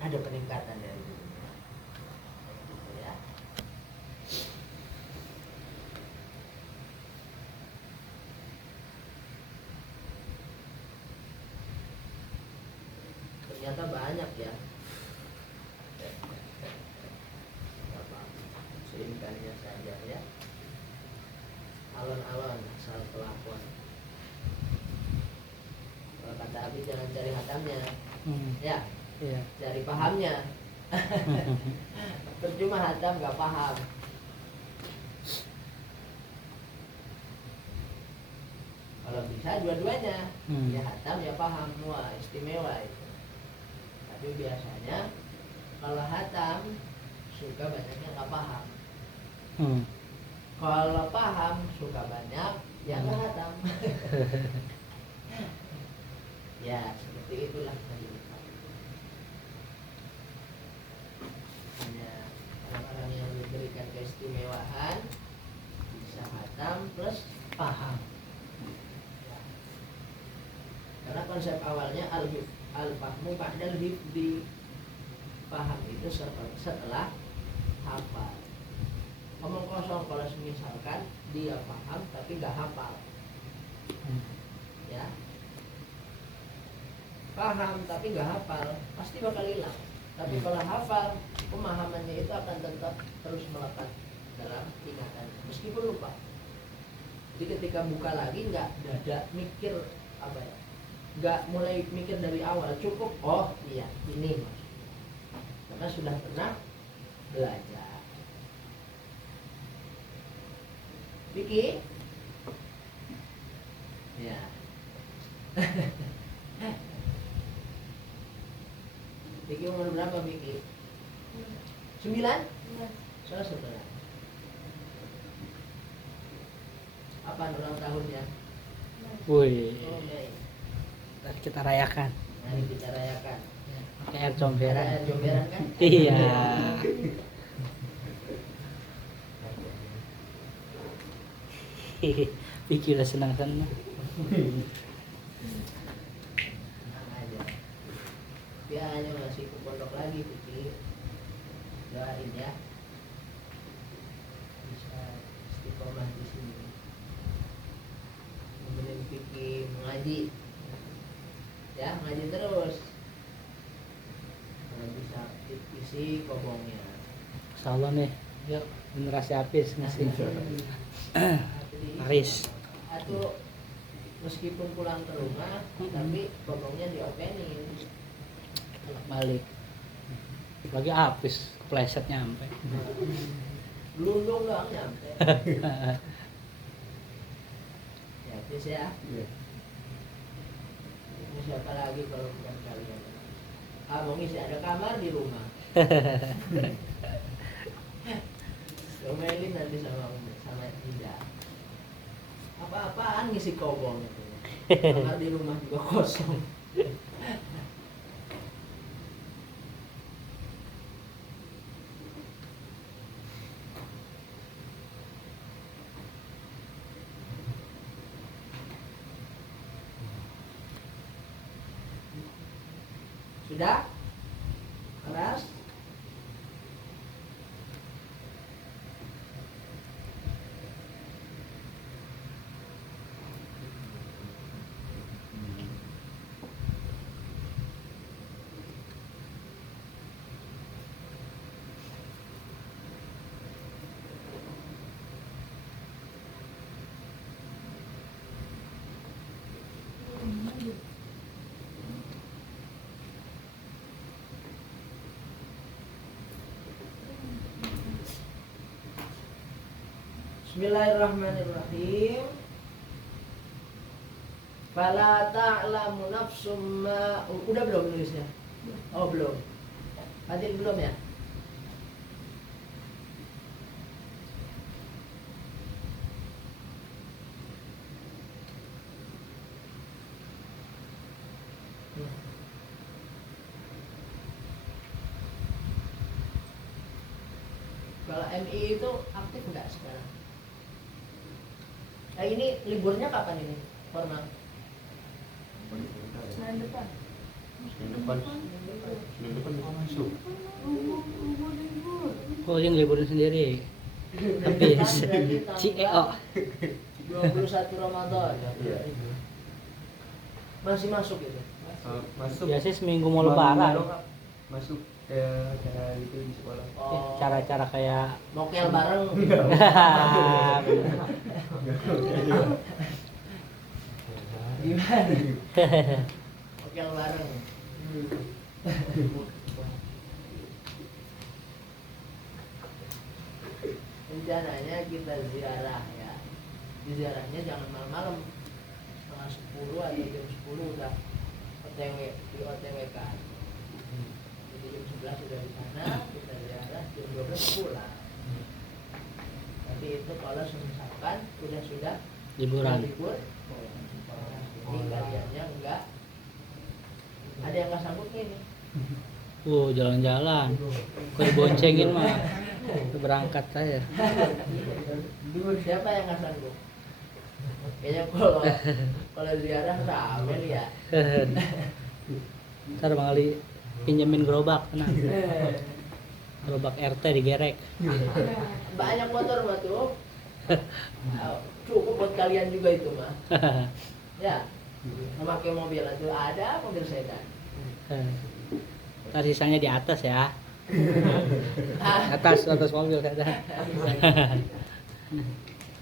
ada peningkatan dari dulunya. Gitu ya. Ternyata banyak ya. Seingatnya saja ya. Alon-alon asal pelakon. Kalau kata Abi jangan cari hatamnya, ya, cari pahamnya. Percuma hatam nggak paham. Kalau bisa dua-duanya, ya hatam ya paham, wah istimewa itu. Tapi biasanya kalau hatam suka banyaknya nggak paham. Kalau paham suka banyak yang nggak hatam. Ya seperti itulah hanya orang-orang yang diberikan keistimewaan bisa hatam plus paham ya. Karena konsep awalnya al-fahmu ba'dal hifdi, paham itu setelah hafal. Ngomong kosong kalau misalkan dia paham tapi nggak hafal ya, paham tapi nggak hafal pasti bakal hilang. Tapi kalau hafal, pemahamannya itu akan tetap terus melekat dalam ingatan meskipun lupa. Jadi ketika buka lagi nggak ada mikir apa ya, nggak mulai mikir dari awal, cukup oh iya ini mas, karena sudah pernah belajar. Vicky ya. Vicky umur berapa Vicky? 9? Soal 9. Apaan ulang tahunnya? Wih, Oh baik. tadi kita rayakan. Mari kita rayakan. Pakai air comberan. Ada air comberan kan? Iya. Vicky udah senang-senang. Dia hanya masih ke pondok lagi Vicky. Doain ya bisa istiqomah di sini. Kemudian Vicky mengaji ya, ngaji terus. Kalau bisa isi kobongnya. Insyaallah nih, yuk generasi habis ngasih. Aris. Atau meskipun pulang ke rumah tapi kobongnya diopenin. Balik. Lagi habis, pleset nyampe. Lundung nggak nyampe. Ya habis ya. Ini siapa lagi kalau bukan kalian? Mau ngisi ada kamar di rumah. Domelin nanti sama Ida. Apa-apaan ngisi kobong itu. Kamar di rumah juga kosong. Sudah? Keras? Bismillahirrahmanirrahim. Fala ta'lamu nafsum ma. Udah belum nulisnya? Oh belum. Fadil belum ya? Kalau MI itu aktif enggak sekarang? Ini liburnya kapan ini? Formal? Senin depan. Oh, yang liburan sendiri. Habis. Berarti CEO. 21 Ramadan. Iya. Masih masuk itu. Masuk. Biasanya seminggu mau lebaran. Masuk kayak acara gitu di sekolah. Oh, Cara-cara kayak mokel bareng. Gimana? Mokel bareng. Rencananya kita ziarah ya. Di ziarahnya jangan malam-malam. Setengah 10 atau jam 10 udah OTW di OTW kan. Jadi jam 11 sudah di sana, kita ziarah jam 12 pulang. Tapi itu kalau misalkan sudah liburan. libur, ini kaliannya enggak. Ada yang nggak sanggup nih. Jalan-jalan. Kok diboncengin mah. Berangkat saya. Siapa yang nggak sanggup? Kayaknya kalau ziarah rame ya. Ntar Bang Ali pinjemin gerobak, tenang. Gerobak RT digerek. Banyak motor batu. Cukup buat kalian juga itu mah. Ya, memakai mobil itu ada mobil sedan. Ntar sisanya di atas ya. atas mobil sedan.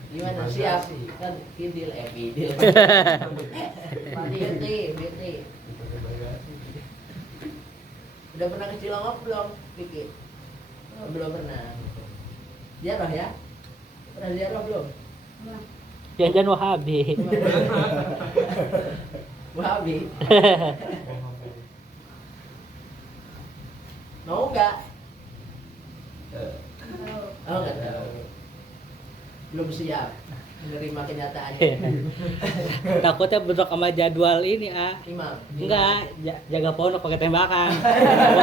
Gimana siap? Kan Bidil. Bidil. Udah pernah ke Cilongok belum? Pikir. Belum pernah. Ziarah ya? Pernah ziarah belum? Jajan Wahabi. Wahabi. Mau nggak? Oh nggak tahu. Belum siap menerima kenyataannya. Takutnya bentrok sama jadwal ini, Imam. Enggak, jaga pondok pakai tembakan.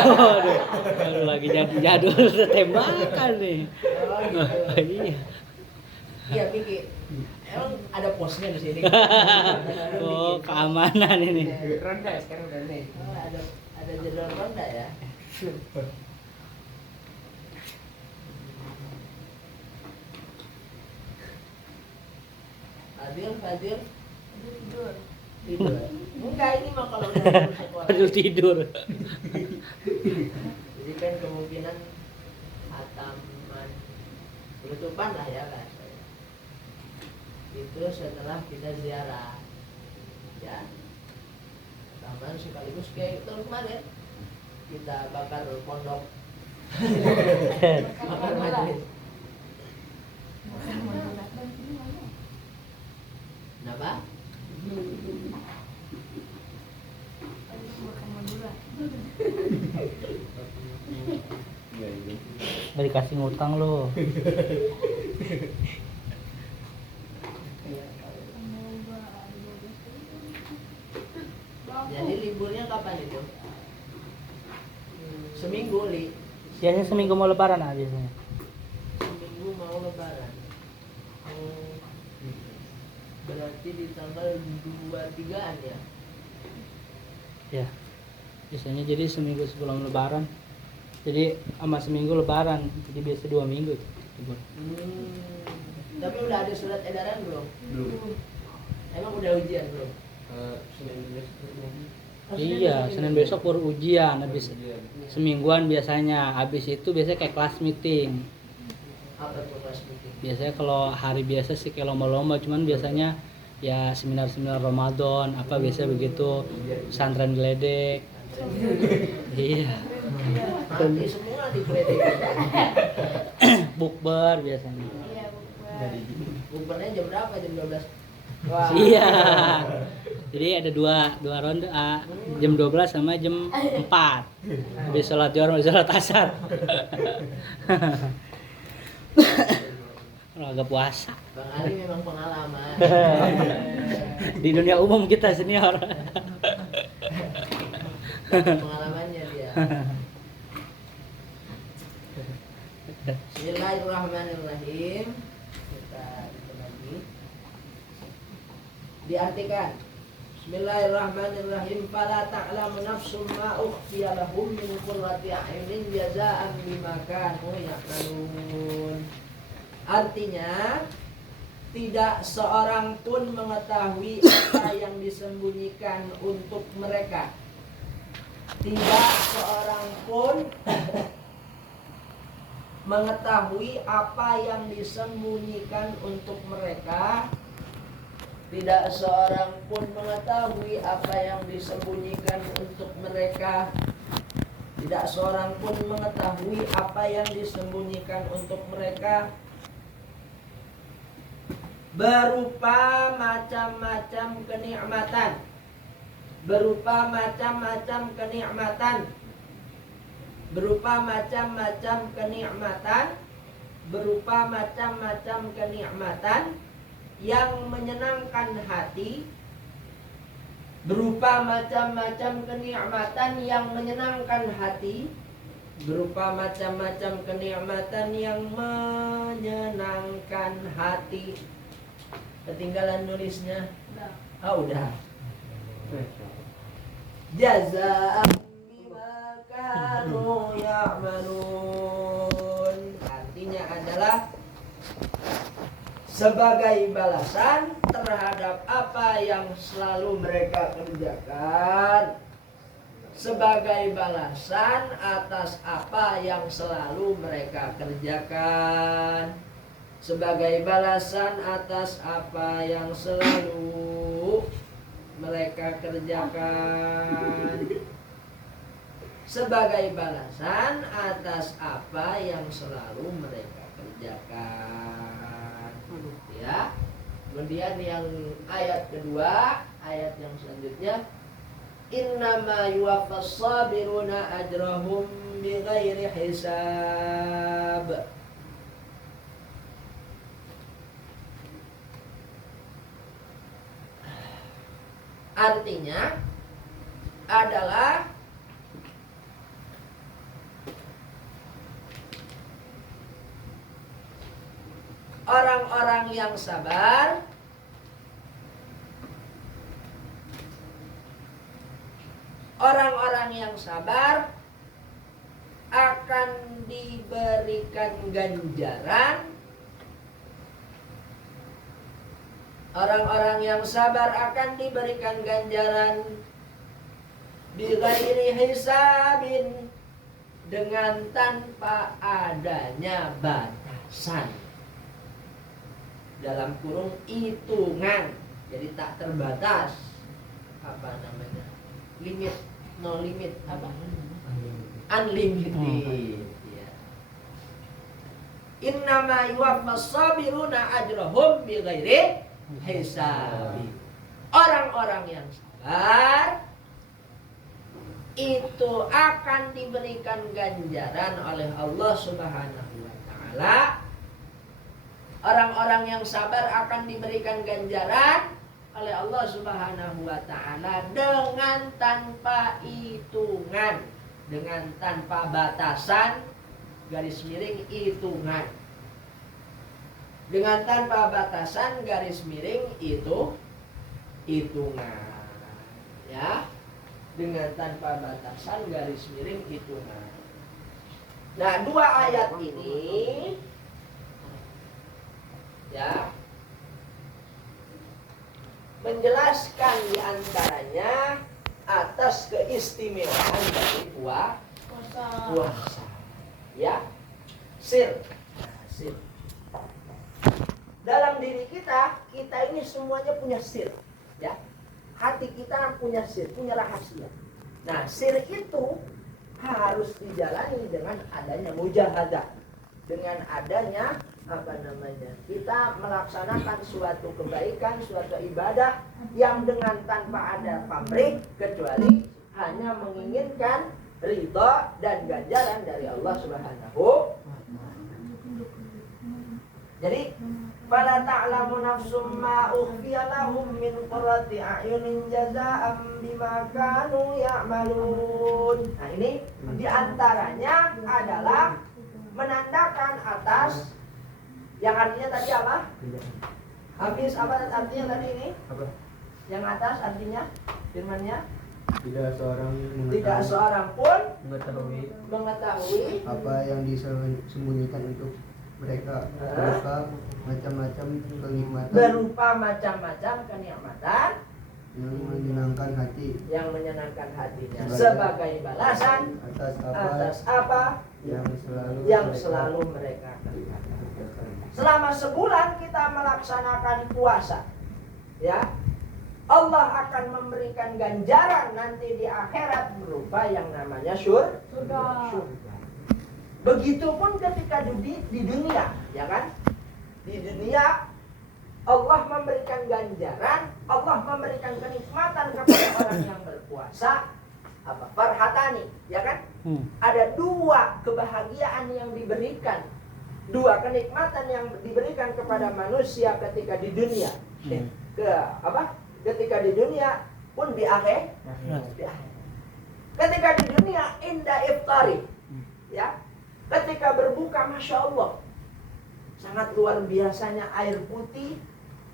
Waduh, lagi jadul tembakan nih. Oh gitu. Iya. Iya Miki. Emang ada posnya di sini. Oh, keamanan ini. Ronda sekarang udah nih. Oh, ada jadwal ronda ya. Fadil tidur. Enggak, ini mah kalau udah masuk sekolah. Fadil tidur. Jadi kan kemungkinan hataman penutupan lah ya bahasanya. Itu setelah kita ziarah. Ya. Hataman sekaligus kayak tahun kemarin kita bakar pondok. Bakar majelis. Kenapa? Nggak dikasih ngutang lo. Jadi liburnya kapan itu? Seminggu li. Biasanya seminggu mau lebaran biasanya. Seminggu mau lebaran. Oh, berarti di tanggal 23-an ya? Ya. Biasanya jadi seminggu sebelum lebaran. Jadi sama seminggu lebaran. Jadi biasa 2 minggu tuh libur. Tapi udah ada surat edaran belum? Belum. Emang udah ujian belum? Senin besok. Iya, Senin besok baru ujian. Habis semingguan biasanya. Habis itu biasanya kayak kelas meeting. Apa tuh kelas meeting? Biasanya kalau hari biasa sih kayak lomba-lomba, cuman biasanya ya seminar-seminar Ramadan apa biasa begitu, pesantren geledek. Iya. Mati semua di kredit. Bukber biasanya. Bukbernya jam berapa? Jam 12? Wah. Iya. Jadi ada dua ronde jam 12 sama jam 4. Habis sholat Juhur, sholat asar. Kalau agak puasa. Bang Ali memang pengalaman. Di dunia umum kita senior. Pengalamannya dia. Bismillahirrahmanirrahim. Kita itu lagi. Diartikan Bismillahirrahmanirrahim. Fala ta'lamu nafsum ma ukhfiya lahum min qurrati a'yunin jazaa'an bima kanu ya'malun. Artinya, tidak seorang pun mengetahui apa yang disembunyikan untuk mereka. Tidak seorang pun mengetahui apa yang disembunyikan untuk mereka. Tidak seorang pun mengetahui apa yang disembunyikan untuk mereka. Tidak seorang pun mengetahui apa yang disembunyikan untuk mereka, berupa macam-macam kenikmatan. Berupa macam-macam kenikmatan. Berupa macam-macam kenikmatan. Berupa macam-macam kenikmatan yang menyenangkan hati. Berupa macam-macam kenikmatan yang menyenangkan hati. Berupa macam-macam kenikmatan yang menyenangkan hati. Ketinggalan nulisnya. Udah. Jazaa'an bima kanu ya'malun. Artinya adalah sebagai balasan terhadap apa yang selalu mereka kerjakan. Sebagai balasan atas apa yang selalu mereka kerjakan. Sebagai balasan atas apa yang selalu mereka kerjakan. Sebagai balasan atas apa yang selalu mereka kerjakan. Ya. Kemudian yang ayat kedua, ayat yang selanjutnya, innama yuwaffas sabiruna ajrahum bighairi hisab. Artinya adalah orang-orang yang sabar akan diberikan ganjaran. Orang-orang yang sabar akan diberikan ganjaran bighairi hisabin, dengan tanpa adanya batasan. Dalam kurung hitungan, jadi tak terbatas. Apa namanya? Limit, no limit, apa? Unlimited. Ya. Innama yuwaffas sabiruna ajrahum bighairi hisab. Orang-orang yang sabar itu akan diberikan ganjaran oleh Allah Subhanahu wa taala. Orang-orang yang sabar akan diberikan ganjaran oleh Allah Subhanahu wa taala dengan tanpa hitungan, dengan tanpa batasan, garis miring hitungan. Dengan tanpa batasan garis miring itu hitungan. Ya. Dengan tanpa batasan garis miring hitungan. Nah, dua ayat ini ya menjelaskan diantaranya atas keistimewaan dari puasa. Ya, sir. Dalam diri kita ini semuanya punya sir, ya. Hati kita punya sir, punya rahasia. Nah, sir itu harus dijalani dengan adanya mujahadah, dengan adanya kita melaksanakan suatu kebaikan, suatu ibadah yang dengan tanpa ada pamrih, kecuali hanya menginginkan ridha dan ganjaran dari Allah Subhanahu. Jadi fala ta'lamu nafsum ma ukhfiya lahum min qurrati a'yunin jazaa'an bima kanu ya'malun. Nah, ini diantaranya adalah menandakan atas yang artinya tadi apa? Habis apa artinya tadi ini? Apa? Yang atas artinya firman-Nya Tidak seorang tidak seorang pun mengetahui apa yang disembunyikan untuk mereka berupa macam-macam kenikmatan berupa macam-macam kenikmatan yang menyenangkan hati yang menyenangkan hatinya sebagai balasan atas apa yang selalu mereka kerjakan. Selama sebulan kita melaksanakan puasa, ya, Allah akan memberikan ganjaran nanti di akhirat berupa yang namanya surga. Begitupun ketika di dunia, ya kan? Di dunia Allah memberikan ganjaran, Allah memberikan kenikmatan kepada orang yang berpuasa. Apa? Farhatani, ya kan? Ada dua kebahagiaan yang diberikan, dua kenikmatan yang diberikan kepada manusia ketika di dunia. Ketika di dunia pun di akhir. Ketika di dunia indah iftari, ya. Ketika berbuka, masya Allah, sangat luar biasanya air putih,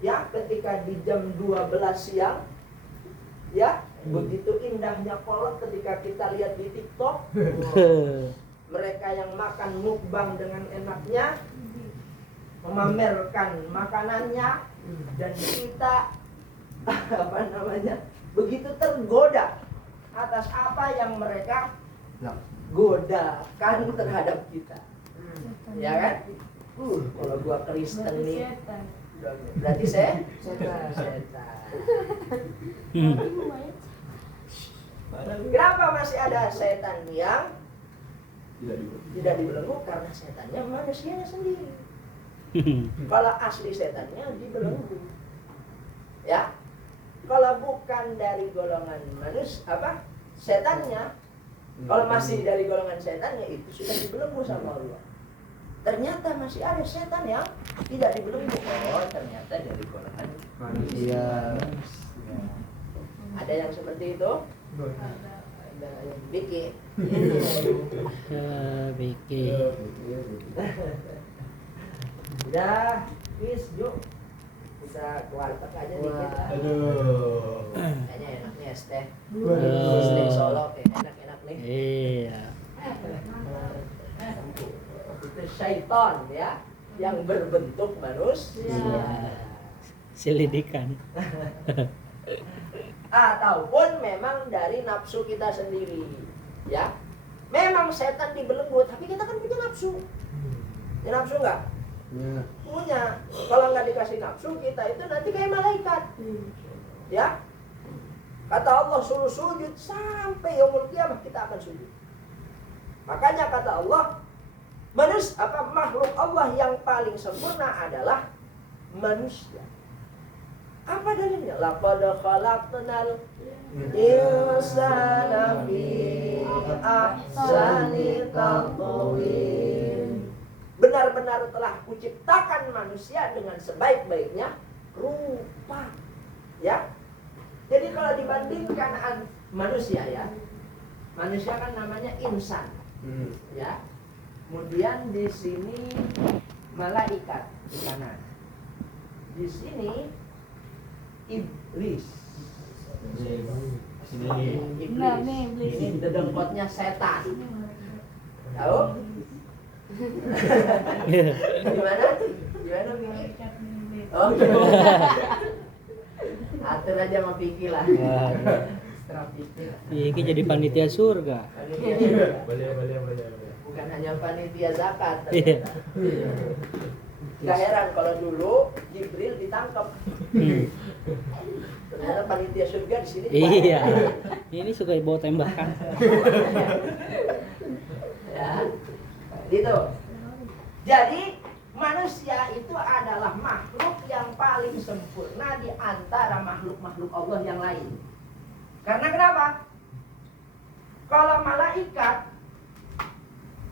ya. Ketika di jam 12 siang, ya, begitu indahnya kolak ketika kita lihat di TikTok. Mereka yang makan mukbang dengan enaknya, memamerkan makanannya, dan kita begitu tergoda atas apa yang mereka godakan terhadap kita, ya kan? Kalau gua Kristen nih, berarti setan. Kenapa masih ada setan yang tidak dibelenggu? Karena setannya manusianya sendiri. Kalau asli setannya dibelenggu, ya. Kalau bukan dari golongan manusia, setannya, kalau masih dari golongan setannya itu sudah dibelenggu sama Allah. Ternyata masih ada setan yang tidak dibelenggu. Oh, ternyata dari golongan manusia. Ada yang seperti itu? Ada yang Biki. Biki. Udah, please, yuk. Bisa keluar aja dikit. Aduh. Kayaknya enaknya es teh. Es teh Solo kayak enak-enak nih. Iya. Itu syaitan, ya, yang berbentuk manusia. Selidikan. Ataupun memang dari nafsu kita sendiri, ya. Memang setan dibelenggu, tapi kita kan punya nafsu. Ya, nafsu enggak? Ya. Punya. Kalau nggak dikasih nafsu, kita itu nanti kayak malaikat, ya. Kata Allah suruh sujud sampai yaumul qiyamah kita akan sujud. Makanya kata Allah, makhluk Allah yang paling sempurna adalah manusia. Apa dalilnya? Laqad khalaqnal insana fi ahsani taqwim. Benar-benar telah kuciptakan manusia dengan sebaik-baiknya rupa, ya. Jadi kalau dibandingkan manusia, ya, manusia kan namanya insan, ya. Kemudian di sini malaikat di kanan, di sini iblis. Iblis. Ini dedengkotnya setan. Tahu? Gimana Vicky? Oh, atur aja sama Vicky lah. Vicky jadi panitia surga. Boleh. Bukan hanya panitia zakat. Iya. Gak heran kalau dulu Jibril ditangkap. Ternyata panitia surga di sini. Iya. Ini suka bawa tembakan. Ya. Gitu. Jadi manusia itu adalah makhluk yang paling sempurna di antara makhluk-makhluk Allah yang lain. Karena kenapa? Kalau malaikat,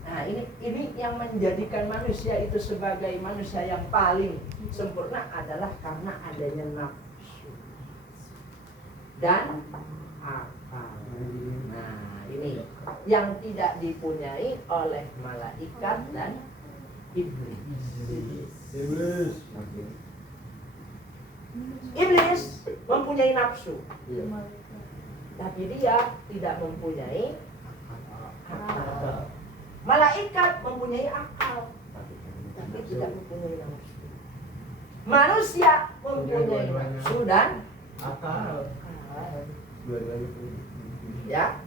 nah ini yang menjadikan manusia itu sebagai manusia yang paling sempurna adalah karena adanya nafsu dan akal. Nah, ini yang tidak dipunyai oleh malaikat dan iblis. Iblis mempunyai nafsu, Iya. tapi dia tidak mempunyai akal. Malaikat mempunyai akal, tapi tidak mempunyai nafsu. Manusia mempunyai nafsu dan Akal. akal. Dua-duanya. Ya.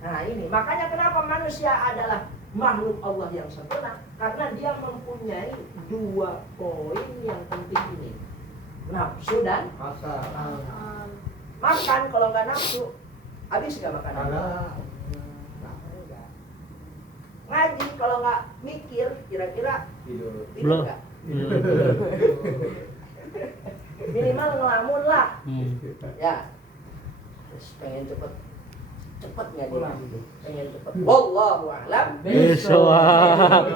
Nah ini makanya kenapa manusia adalah makhluk Allah yang sempurna, karena dia mempunyai dua poin yang penting ini, nafsu dan Akal. makan. Kalau nggak nafsu, habis nggak makan? Kagak. Enggak. Ngaji kalau nggak mikir, kira-kira Tidur. tidur Belum. nggak? Minimal ngelamun lah. Ya. Terus pengen cepet ngaji. Pengen cepet. Wallahu a'lam. Bisawab.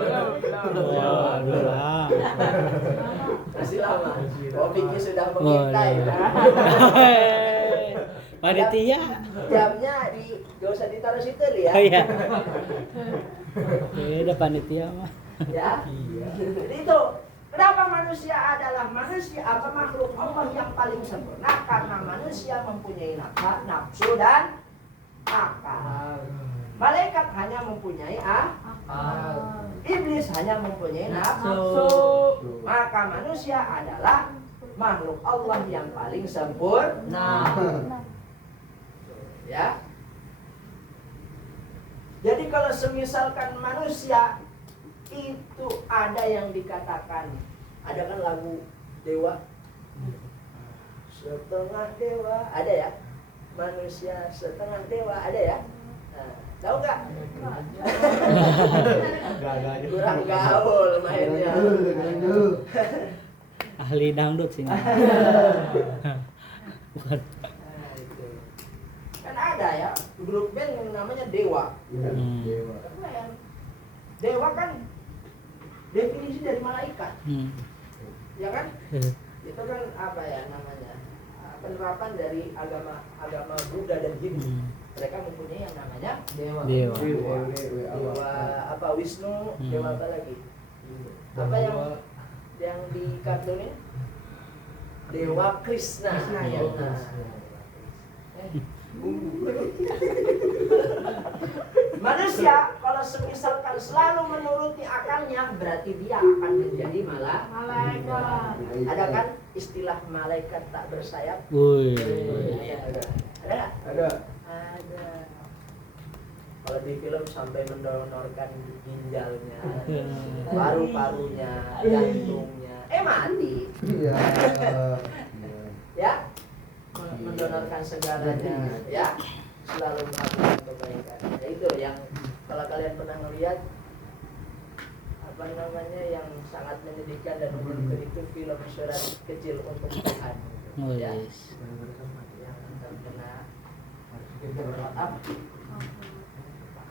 Masih lama. Oh, Vicky sudah mengintai. Panitia. Jamnya gak usah ditaruh situ ya. Oh iya. Beda panitia mah. Ya. Jadi itu kenapa manusia adalah makhluk Allah yang paling sempurna, karena manusia mempunyai nafsu dan akal. Malaikat hanya mempunyai akal. Iblis hanya mempunyai nafsu. Maka manusia adalah makhluk Allah yang paling sempurna. Ya. Jadi kalau semisalkan manusia itu ada yang dikatakan, ada kan lagu Dewa, setengah dewa, ada ya, manusia setengah dewa, ada ya. Nah, tahu nggak? Kurang gaul mainnya. Ahli dangdut sih. Bukan. Nah, itu. Kan ada ya grup band yang namanya Dewa. Dewa. Keren. Dewa kan definisi dari malaikat, ya kan? Itu kan apa ya namanya, penerapan dari agama Buddha dan Hindu. Mereka mempunyai yang namanya Dewa. Dewa apa Wisnu, Dewa apa lagi? Apa yang di kartunnya? Dewa Krishna. Ya. Manusia kalau semisalkan selalu menuruti akalnya, berarti dia akan menjadi malaikat. Ada kan istilah malaikat tak bersayap? Wih. Ada nggak? Ada. Ada. Kalau di film sampai mendonorkan ginjalnya, paru-parunya, jantungnya, mati. Iya. Ya, mendonorkan segalanya, ya, selalu melakukan kebaikan. Ya, itu yang kalau kalian pernah melihat apa namanya yang sangat menyedihkan dan menurutku itu film Surat Kecil untuk Tuhan. Oh, Ya, yes. yang terkena up,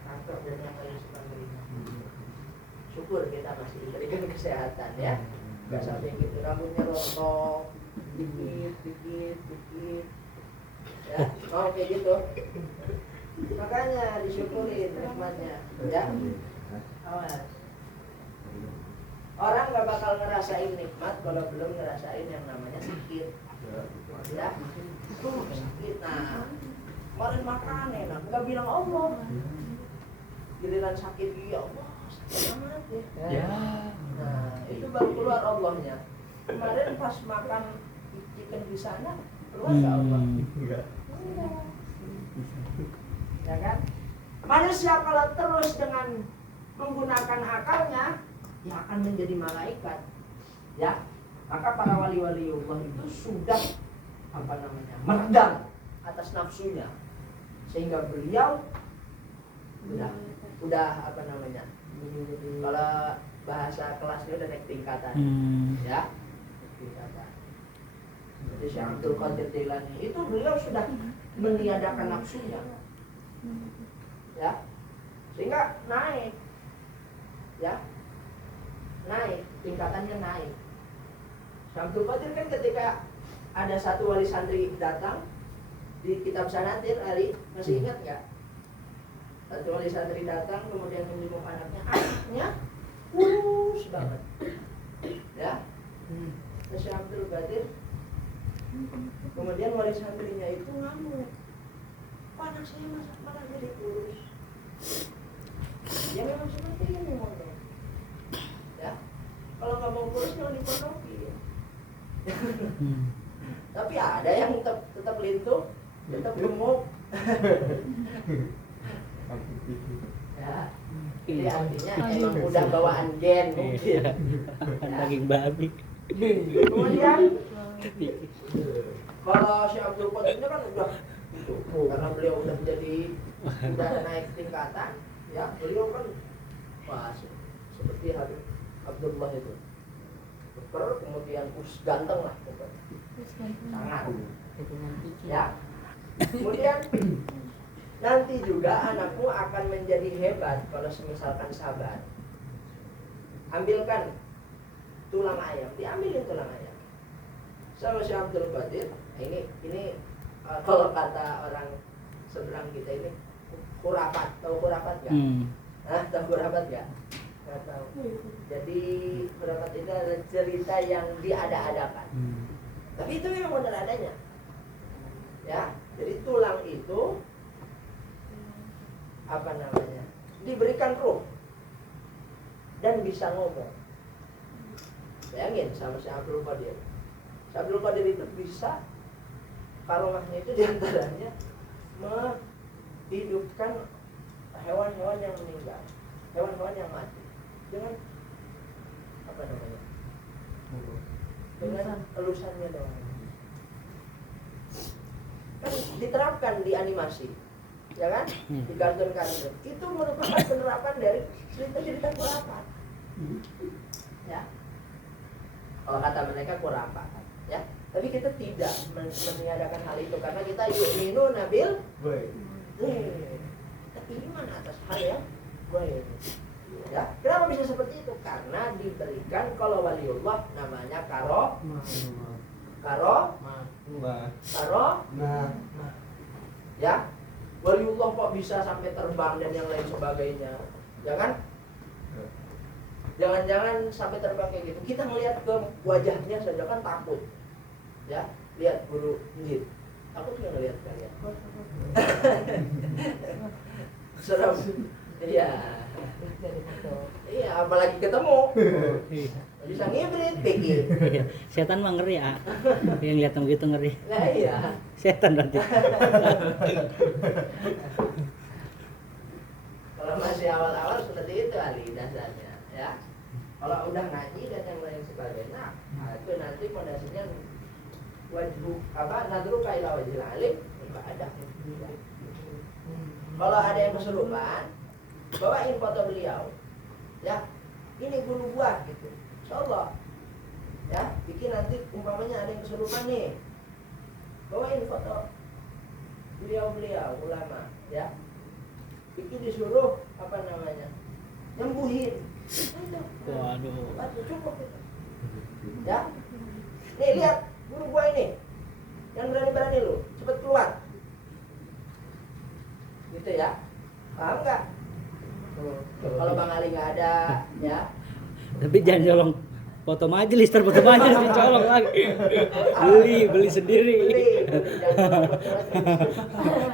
kanker dan yang lain sebagainya. Syukur kita masih diberikan kesehatan ya. Gak sampai gitu rambutnya rontok, dikit. Ya, mau kayak gitu. Makanya disyukurin nikmatnya, ya. Awas. Orang gak bakal ngerasain nikmat kalau belum ngerasain yang namanya sakit. Ya, sakit. Nah, kemarin makan enak, nggak bilang Allah. Giliran sakit, ya Allah, sakit amat ya. Nah, itu baru keluar Allahnya. Kemarin pas makan chicken di sana, keluar nggak Allah? Enggak. Ya kan? Manusia kalau terus dengan menggunakan akalnya, ya akan menjadi malaikat. Ya, maka para wali-wali Allah itu sudah apa namanya meredam atas nafsunya, sehingga beliau udah apa namanya, kalau bahasa kelasnya udah naik tingkatan, ya tingkatan. Jadi Syekh Abdul Qadir Jailani itu beliau sudah meniadakan nafsunya, ya, sehingga naik, ya, naik tingkatannya naik. Syekh Abdul Qadir kan ketika ada satu wali santri datang di kitab Sanatir, Ali masih ingat nggak? Satu wali santri datang kemudian menjenguk anaknya kurus banget, ya. Syekh Abdul Qadir Kemudian wali santrinya itu ngamuk, kok anak saya malah jadi kurus. Ya memang seperti ini mondok. Ya, kalau nggak mau kurus jangan dipondokin. Tapi ada yang tetap lintuh, tetap gemuk. Ya, jadi artinya emang udah bawaan gen mungkin. Daging babi. Kemudian kalau si Abdul Qadir ini kan udah karena beliau udah naik tingkatan, ya beliau kan wah seperti Habib Abdullah itu. Kemudian ganteng lah pokoknya. Sangat. Ya. Kemudian nanti juga anakmu akan menjadi hebat kalau misalkan sabar. Ambilkan tulang ayam, diambilin tulang ayam. Sama si Abdul Qadir, ini kalau kata orang seberang kita ini khurafat, tahu khurafat nggak? Tahu khurafat nggak? Nggak tahu. Jadi khurafat itu adalah cerita yang diada-adakan. Tapi itu memang benar adanya. Ya, jadi tulang itu apa namanya? Diberikan ruh dan bisa ngomong. Bayangin sama si Abdul Qadir. Si Abdul Qadir itu bisa karomahnya itu diantaranya menghidupkan hewan-hewan yang meninggal, hewan-hewan yang mati dengan apa namanya? Dengan elusannya doang. Kan diterapkan di animasi, ya kan? Di kartun-kartun. Itu merupakan penerapan dari cerita-cerita khurafat. Ya. Kalau kata mereka khurafat, ya. Tapi kita tidak meniadakan hal itu karena kita yu'minu nabil iman atas hal yang baik. Ya, kenapa bisa seperti itu? Karena diberikan kalau waliullah namanya karo. Ya, waliullah kok bisa sampai terbang dan yang lain sebagainya, ya kan? Jangan-jangan sampai terbang kayak gitu. Kita melihat ke wajahnya saja kan takut. Ya, lihat guru jin. Takut nggak ngelihat kalian? Serem. Iya. Iya, apalagi ketemu. Bisa ngibrit, pikir. Setan mah ngeri ah. Yang lihat begitu ngeri. Nah iya. Setan berarti. Kalau masih awal-awal seperti itu Ali dasarnya, ya. Kalau udah ngaji dan yang lain sebagainya, nah, itu nanti fondasinya wajib nadru kaila wajil alim ibadah. Kalau ada yang kesurupan, bawain foto beliau, ya. Ini guru gua gitu. Insyaallah, ya. Bikin nanti umpamanya ada yang kesurupan nih, bawain foto beliau ulama, ya. Bikin disuruh apa namanya, nyembuhin. Waduh. Cukup gitu. Ya. Nih lihat guru gua ini, yang berani-berani lu, cepet keluar. Gitu ya. Paham nggak? Kalau Bang Ali nggak ada, ya. Tapi jangan colong foto majelis, foto majelis dicolong lagi. Beli sendiri.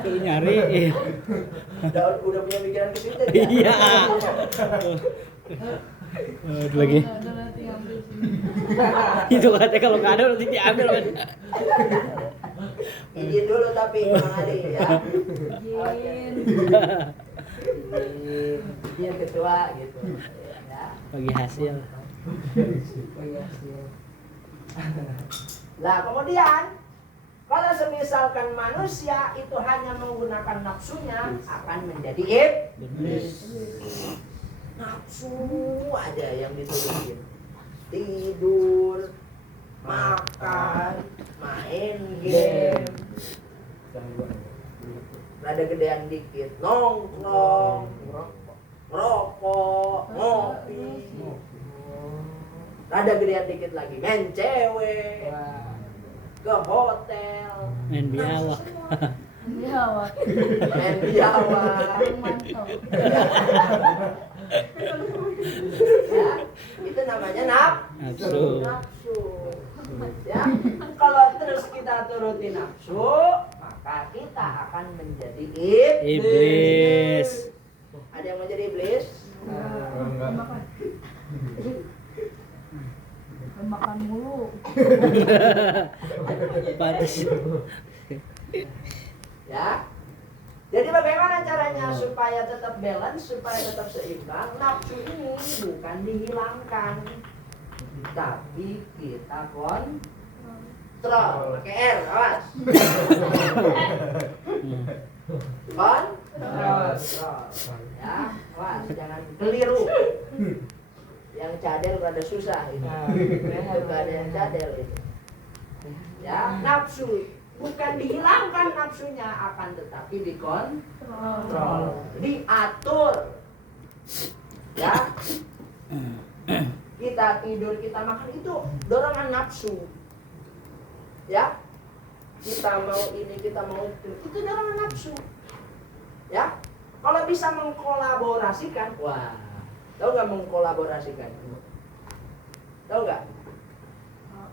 Tuh nyari. Udah punya pikiran ke situ. Iya. Lagi. Itu katanya kalau nggak ada nanti diambil kan. Izin dulu tapi Bang Ali ya. Dia ketua gitu. Ya. Bagi hasil. Nah kemudian kalau semisalkan manusia itu hanya menggunakan nafsunya akan menjadi iblis. Nafsu aja yang diturutin, tidur, makan, main game, rada gedean dikit, nongkrong, ngerokok, ngopi, rada gedean dikit lagi, main cewek, ke hotel, Main biawak. main biawak. Ya, itu namanya nafsu. Ya, kalau terus kita nuruti nafsu, maka kita akan menjadi Iblis. Ada yang mau jadi iblis? Enggak. Makan mulu. Pantes. Ya. Jadi bagaimana caranya supaya tetap balance, supaya tetap seimbang? Nafsu ini bukan dihilangkan, tapi kita kontrol. Pakai R, awas. Kontrol. Ya, awas, jangan keliru. Yang cadel rada susah itu. Itu ada yang cadel itu. Ya, nafsu bukan dihilangkan nafsunya, akan tetapi dikontrol, diatur. Ya, kita tidur, kita makan itu dorongan nafsu. Ya, kita mau ini, kita mau itu dorongan nafsu. Ya, kalau bisa mengkolaborasikan, wah, tahu nggak mengkolaborasikan? Tahu nggak?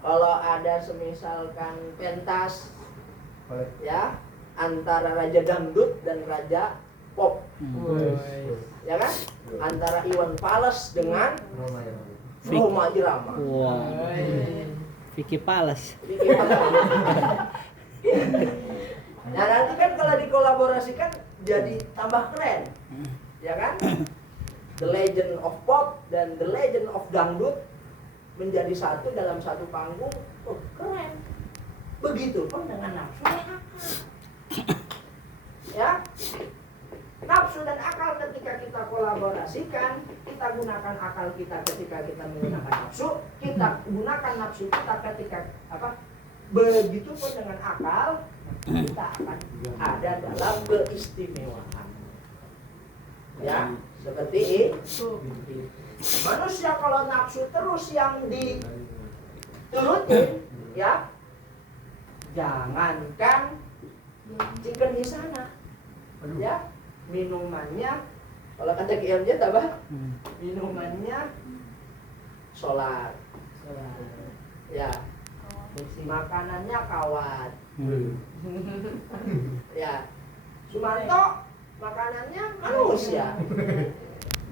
Kalau ada semisalkan pentas, ya, antara raja dangdut dan raja pop, ya kan? Antara Iwan Fals dengan Rhoma Irama. Wow. Vicky Pales. Nah, nanti kan kalau dikolaborasikan jadi tambah keren, ya kan? The Legend of Pop dan The Legend of Dangdut menjadi satu dalam satu panggung, oh, keren. Begitupun dengan nafsu dan akal. Ya, nafsu dan akal ketika kita kolaborasikan, kita gunakan akal kita ketika kita menggunakan nafsu, kita gunakan nafsu kita ketika apa? Begitupun dengan akal, kita akan ada dalam keistimewaan. Ya, seperti itu. Manusia kalau nafsu terus yang diturutin, ya, jangankan chicken di sana, ya, minumannya, kalau kata KMJ tabah, minumannya sholat, ya, makanannya kawat, ya, Sumanto makanannya manusia.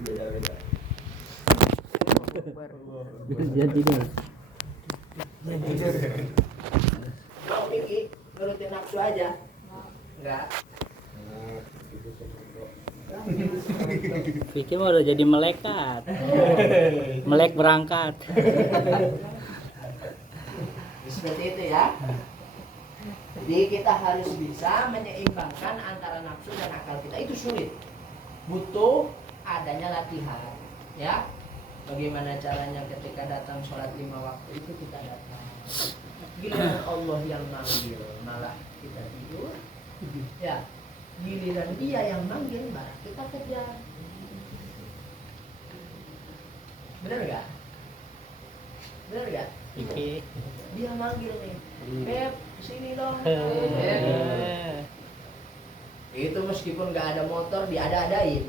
Beda-beda. Jangan tidur. Mau Miki nurutin nafsu aja? Enggak. Vicky mah udah jadi melekat. Melek berangkat. Seperti itu ya. Jadi kita harus bisa menyeimbangkan antara nafsu dan akal kita. Itu sulit. Butuh adanya latihan, ya. Bagaimana caranya ketika datang sholat 5 waktu itu kita datang. Giliran Allah yang manggil, malah kita tidur. Ya, giliran Dia yang manggil, malah kita kejar. Benar nggak? Benar nggak? Vicky. Dia manggil nih, Beb, sini dong. Itu meskipun nggak ada motor, diada-adain.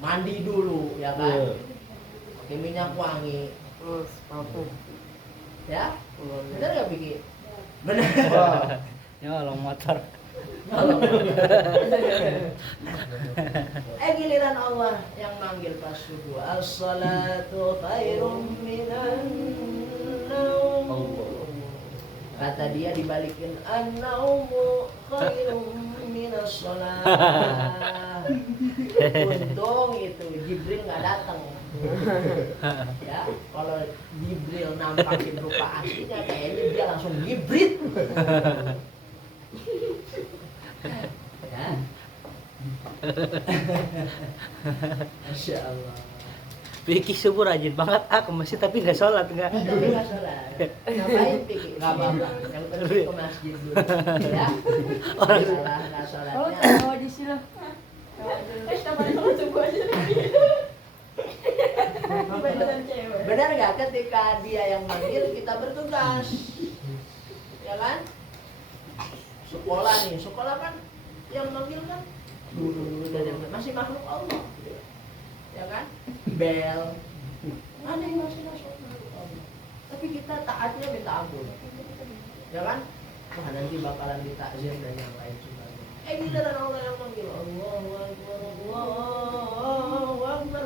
Mandi dulu, ya kan? Pakai minyak wangi, ya? Bener nggak Piki? Bener. Ya kalau motor. Giliran Allah yang manggil pas subuh, as-salatu khairum minan naum. Kata dia dibalikin, an-naumu khairum minas shalah. Untung itu Jibril nggak datang. Ya, kalau Jibril nampakin rupa aslinya, kayaknya dia langsung hibrid. Ya. Masya Allah. Vicky subuh rajin banget ke masjid tapi nggak sholat nggak. Tapi nggak sholat. Ngapain Piki? Nggak apa-apa. Yang penting ke masjid dulu. Ya. Orang salah nggak sholatnya. Tahu di sini. Benar nggak ketika dia yang manggil kita bertugas, ya kan? Sekolah nih, sekolah kan yang manggil kan guru dan yang masih makhluk Allah, ya kan? Bel, ada yang masih makhluk Allah. Tapi kita taatnya minta ampun, ya kan? wah nanti bakalan ditakzir dan yang lain sebagainya. Giliran Allah yang manggil Allahu Akbar, Allahu Akbar.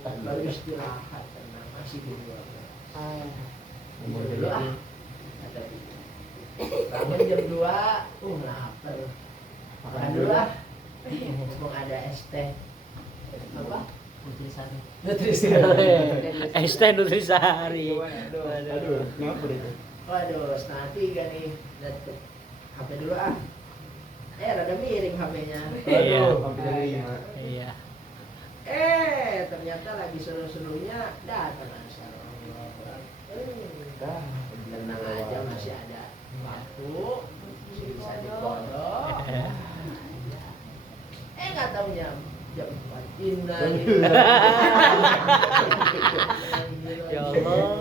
Baru istirahat tenang masih di luar. Dulu ada bangun jam 2, lapar. Makan dulu mumpung ada es teh apa? Nutrisari. Es teh Nutrisari. Aduh, kenapa itu? Waduh, setengah 3 nih. Datuk HP dulu rada miring HP-nya. Iya. Sampai jam 5. Iya. Ternyata lagi seru-serunya datang asal Allah. Tenang aja masih ada waktu, masih bisa dipodok. Nggak taunya jam 4 Ya Allah.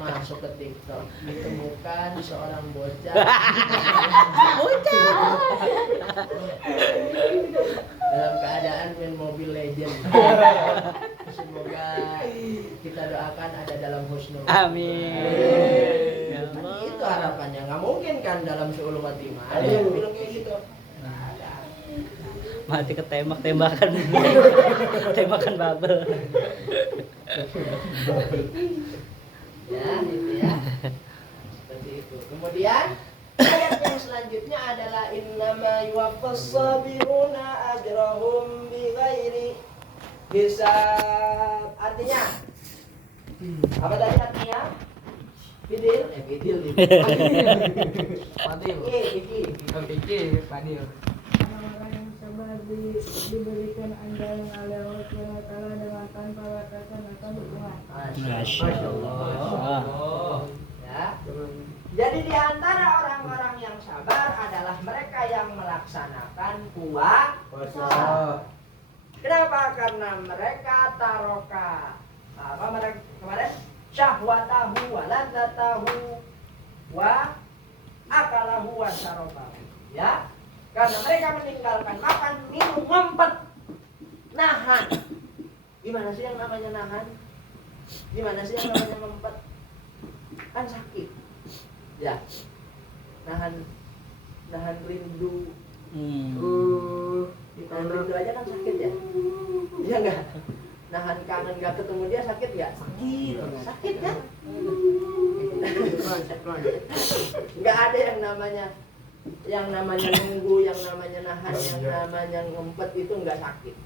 Masuk ke TikTok ditemukan seorang bocah dalam keadaan main Mobile Legend. Semoga kita doakan ada dalam husnul. Amin. Ya Allah. Itu harapannya. Nggak mungkin kan dalam seulul khotimah. Ada yang bilang kayak gitu. Mati tembakan tembakan bubble. Ya, gitu ya. Seperti itu. Kemudian ayat yang selanjutnya adalah innama yuwaffas sabiruna ajrahum bighairi hisab. Artinya apa tadi artinya? Fidil, Fidil nih. Fadil. Iki. Pikir Fadil. Orang-orang yang sabar diberikan andalan oleh Allah SWT dengan tanpa batasan atau dukungan. Masya Allah. Ya. Jadi di antara orang-orang yang sabar adalah mereka yang melaksanakan puasa. Kenapa? Karena mereka taroka apa mereka kemarin syahwatahu wa ladzatahu wa akalahu wa syarabahu. Ya. Karena mereka meninggalkan makan, minum, ngumpet, nahan. Gimana sih yang namanya nahan? Gimana sih yang namanya ngumpet? Kan sakit. Ya. Nahan rindu. Nahan rindu aja kan sakit ya? Iya enggak? Nahan kangen enggak ketemu dia sakit enggak? Sakit kan? Enggak ada yang namanya nunggu, yang namanya nahan, yang namanya ngumpet itu enggak sakit.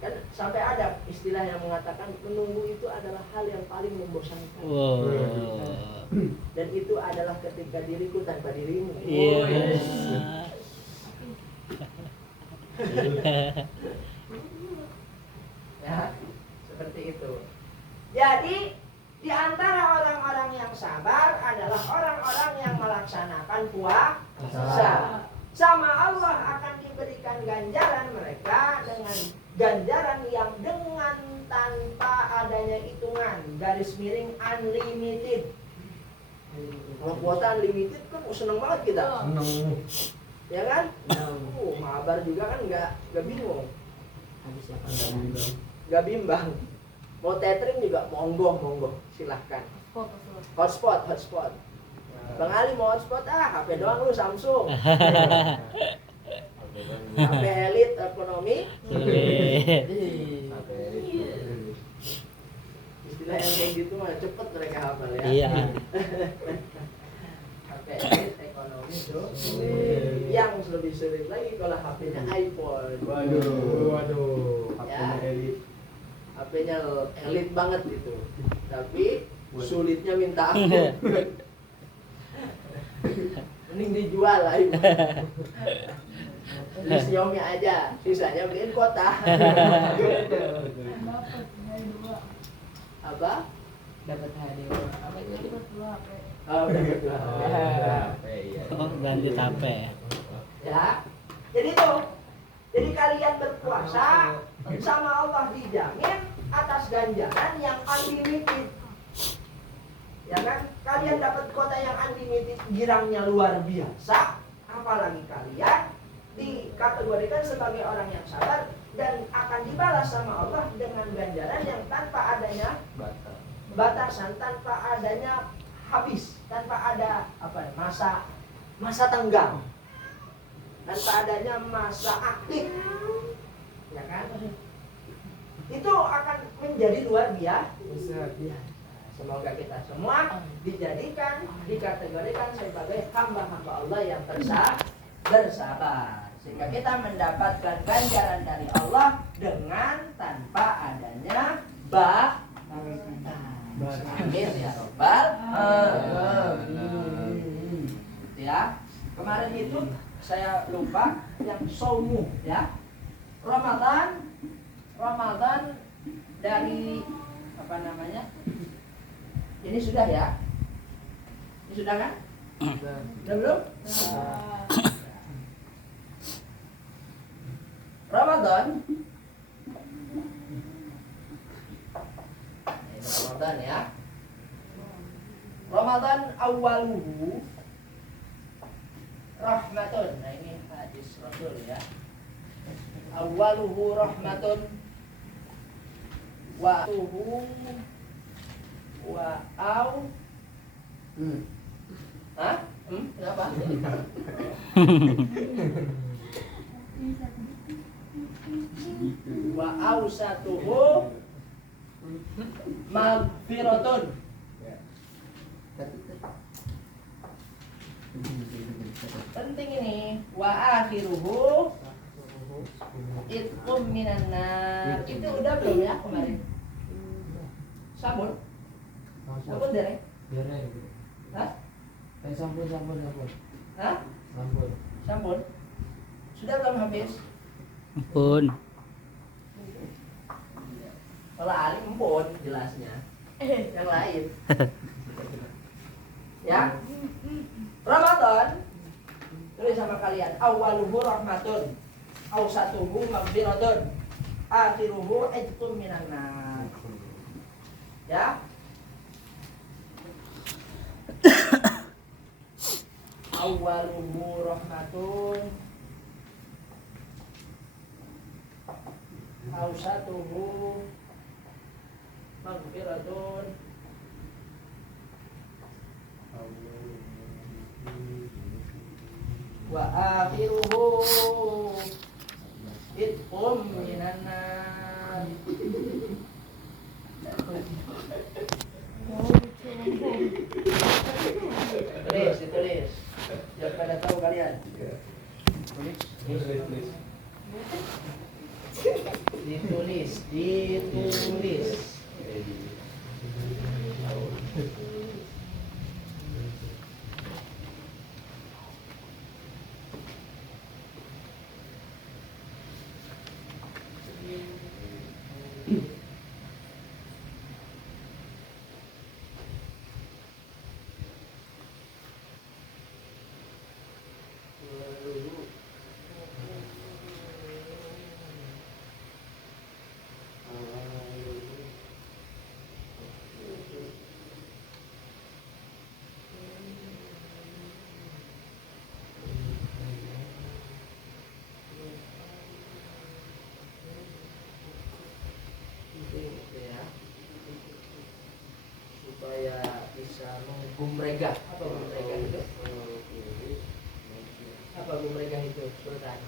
Kan sampai ada istilah yang mengatakan menunggu itu adalah hal yang paling membosankan. Wow. Dan itu adalah ketika diriku tanpa dirimu. Iya. Ya, seperti itu. Jadi di antara orang-orang yang sabar adalah orang-orang yang melaksanakan puasa. Sama Allah akan diberikan ganjaran mereka dengan ganjaran yang dengan tanpa adanya hitungan, garis miring unlimited. Kalau kuota unlimited kan seneng banget kita. Ya kan? Mabar juga kan nggak bingung. Nggak bimbang. Mau tethering juga monggo, silahkan. Hotspot. Bang Ali mau hotspot, HP doang lu Samsung. HP elit ekonomi. Istilah yang kayak gitu mah cepet mereka hafal ya. Iya. HP elit ekonomi tuh. Yang lebih sulit lagi kalau HP-nya iPhone. Waduh. HP-nya elit. HP-nya elit banget itu. Tapi sulitnya minta ampun. Mending dijual lah itu. Beli Xiaomi aja, sisanya beliin kota. Apa? Dapat hadiah. Apa itu? Oh, dapat dua. Oh, ganti tape. Ya. Jadi tuh, jadi kalian berpuasa sama Allah dijamin atas ganjaran yang unlimited. Ya kan? Kalian dapat kota yang unlimited, girangnya luar biasa. Apalagi kalian dikategorikan sebagai orang yang sabar dan akan dibalas sama Allah dengan ganjaran yang tanpa adanya batasan, tanpa adanya habis tanpa ada masa tenggang, tanpa adanya masa aktif, ya kan? Itu akan menjadi luar biasa. Semoga kita semua dijadikan, dikategorikan sebagai hamba-hamba Allah yang bersabar, sehingga kita mendapatkan ganjaran dari Allah dengan tanpa adanya amin ya robbal alamin. Ya, kemarin itu saya lupa yang saumu ya. Ramadan dari apa namanya? Ini sudah ya? Ini sudah kan? Sudah belum? Ramadan. Ini Ramadan ya. Ramadan awaluhu rahmatun. Nah ini hadis Rasul ya. Awaluhu rahmatun wa tuhu wa au kenapa? Wa au satuhu magfiratun. Penting ini. Wa akhiruhu itqum minan nar. Itu udah belum ya kemarin? Sabun? Sabun dereng? Dereng. Hah? Sampun. Hah? Sampun. Sabun? Sudah belum habis? Ampun. Kalau Ali empun jelasnya. Yang lain. Ya. Ramadan. Tulis sama kalian. Awaluhu rahmatun. Awsatuhu maghfiratun. Akhiruhu itqum minan nar. Ya. Awaluhu rahmatun. Awsatuhu maghfiratun. Wa akhiruhu itqum minan nar. Ditulis. Biar pada tahu kalian. Ditulis. Supaya bisa menggumregah. Apa gumregah itu? Apa gumregah itu, Sultan?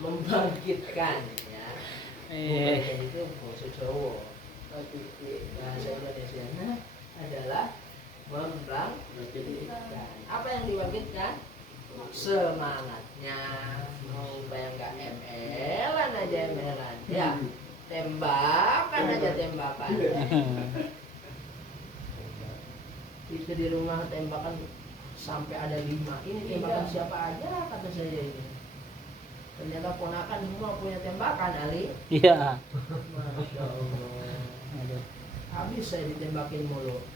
Membangkitkan ya. Gumregah itu bahasa Jawa. Bahasa Indonesia adalah membangkitkan. Apa yang dibangkitkan? Semangatnya. Mau bayang nggak emelan aja emelan ya. Tembakan aja tembakan. Itu di rumah tembakan sampai ada 5. Ini tembakan siapa aja kata saya ini. Ternyata ponakan semua punya tembakan, Ali. Iya. Masya Allah. Habis saya ditembakin mulu.